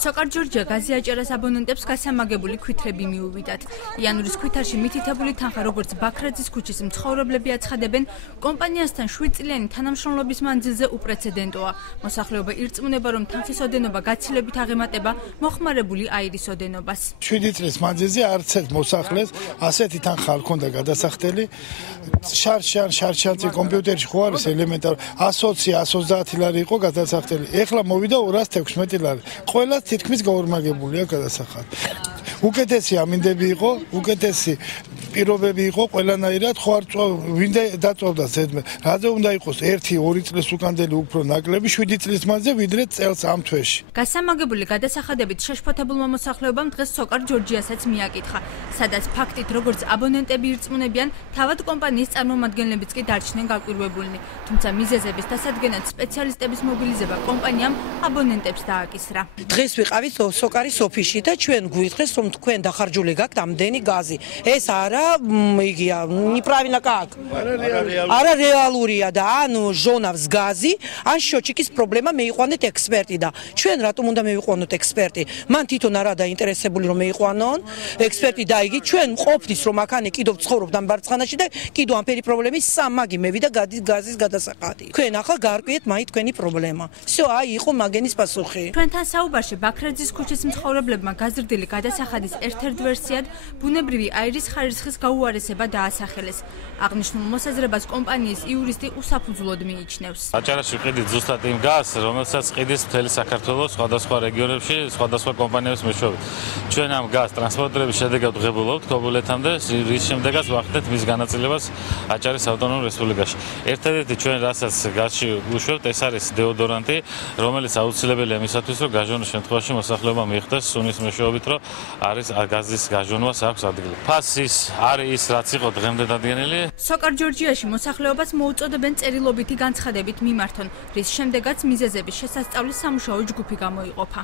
სოკარ ჯორჯია გაზი აჭარას აბონენტებს გასამაგებული ქვითრები მიუვიდათ. იანურის ქვითარში მითითებული თანხა, როგორც ბაქრაძის ქუჩის მცხოვრებლები აცხადებენ, კომპანიასთან 7 წლიანი თანამშრომლობის მანძილზე უპრეცედენტოა. მოსახლეობა ირწმუნება, რომ თანხის ოდენობა გაცილებით აღემატება მოხმარებული აირის ოდენობას. 7 წლის მანძილზე არც ერთ მოსახლეს ასეთი თანხა არ ქონდა გადასახდელი. შარშანწი კომპიუტერში ხო არის ელემენტარი 120-130 ლარი იყო გადასახდელი. ეხლა მოვიდა 216 ლარი. ყველა თითქმის გაორმაგებული აქვს გადასახადი. უკეთესი ამინდები იყო, უკეთესი პირობები იყო ყველანაირად, ხო არ ვინდა დაწოვდა ზედმე. რაზე უნდა იყოს 1-2 წლის უკანდელი უფრო ნაკლები 7 წლის მანძილზე ვიდრე წელს ამ თვეში. გასამაგებული გადასახადებით შეშფოთებულმა მოსახლეობამ დღეს სოკარ ჯორჯიასაც მიაკითხა, სადაც ფაქტით, როგორც აბონენტები ირწმუნებიან, თავად კომპანიის წარმომადგენლებიც კი დარჩნენ გაკვირვებულნი. თუმცა მიზეზების დასადგენად სპეციალისტების მობილიზება კომპანიამ აბონენტებს დააკისრა. დღეს ვიყავით სოკარის ოფისში და ჩვენ გვითხეს, რომ თქვენ დახარჯული გაქვთ ამდენი გაზი. ეს არა იგია, ნიправильно как? არა რეალურია და ან ჟონავს გაზი, ან შოჩიკის პრობლემა მეიყვანეთ ექსპერტი და ჩვენ რატომ უნდა მევიყვანოთ ექსპერტი? მან თვითონ არა დაინტერესებული რომ მეიყვანონ ექსპერტი და იგი ჩვენ ყოფნის რომ აქანე კიდევ ცხოვრობთ ამ ბარცხანაში და კიდევ ამფერი პრობლემის სამაგი მევიდა გაზის გადასახადი. თქვენ ახლა გარკვიეთ მაინც თქვენი პრობლემა. всё, აი იყო მაგენის პასუხი. ჩვენთან საუბარში ბაქრაძის ქუჩის მცხოვრებლებმა გაზრდილი გადასახადის ერთ-ერთ ვერსიად ბუნებრივი აირის ხარისხის გაუარესება დაასახელეს. აღნიშნულ მოსაზრებას კომპანიის იურისტი უსაფუძვლოდ მიიჩნევს. აჭარაში ვყიდით ზუსტად იმ გაზს, რომელსაც ყიდის მთელი საქართველოს სხვადასხვა რეგიონებში, სხვადასხვა კომპანიების მეშვეობით. ჩვენ ამ გაზ ტრანსპორტირების შედეგად ვღებულობთ ქობულეთამდე, რის შემდეგაც ვახდეთ მის განაწილებას აჭარის ავტონომურ რესპუბლიკაში. ერთადერთი ჩვენ რასაც გაზში ვუშვებთ, ეს არის დეოდორანტი, რომელიც აუცილებელია იმისათვის, რომ გაჟონვის შემთხვევაში მოსახლეობა მიხვდეს სუნის მეშვეობით, რომ არის გაზის გაჟონვას აქვს ადგილი. ფასის არის ის, რაც იყო დღემდე დადგენილი. სოკარ ჯორჯიაში მოსახლეობას მოუწოდებენ წერილობითი განცხადებით მიმართონ, რის შემდეგაც მიზეზების შესასწავლის სამუშაო ჯგუფი გამოიყოფა.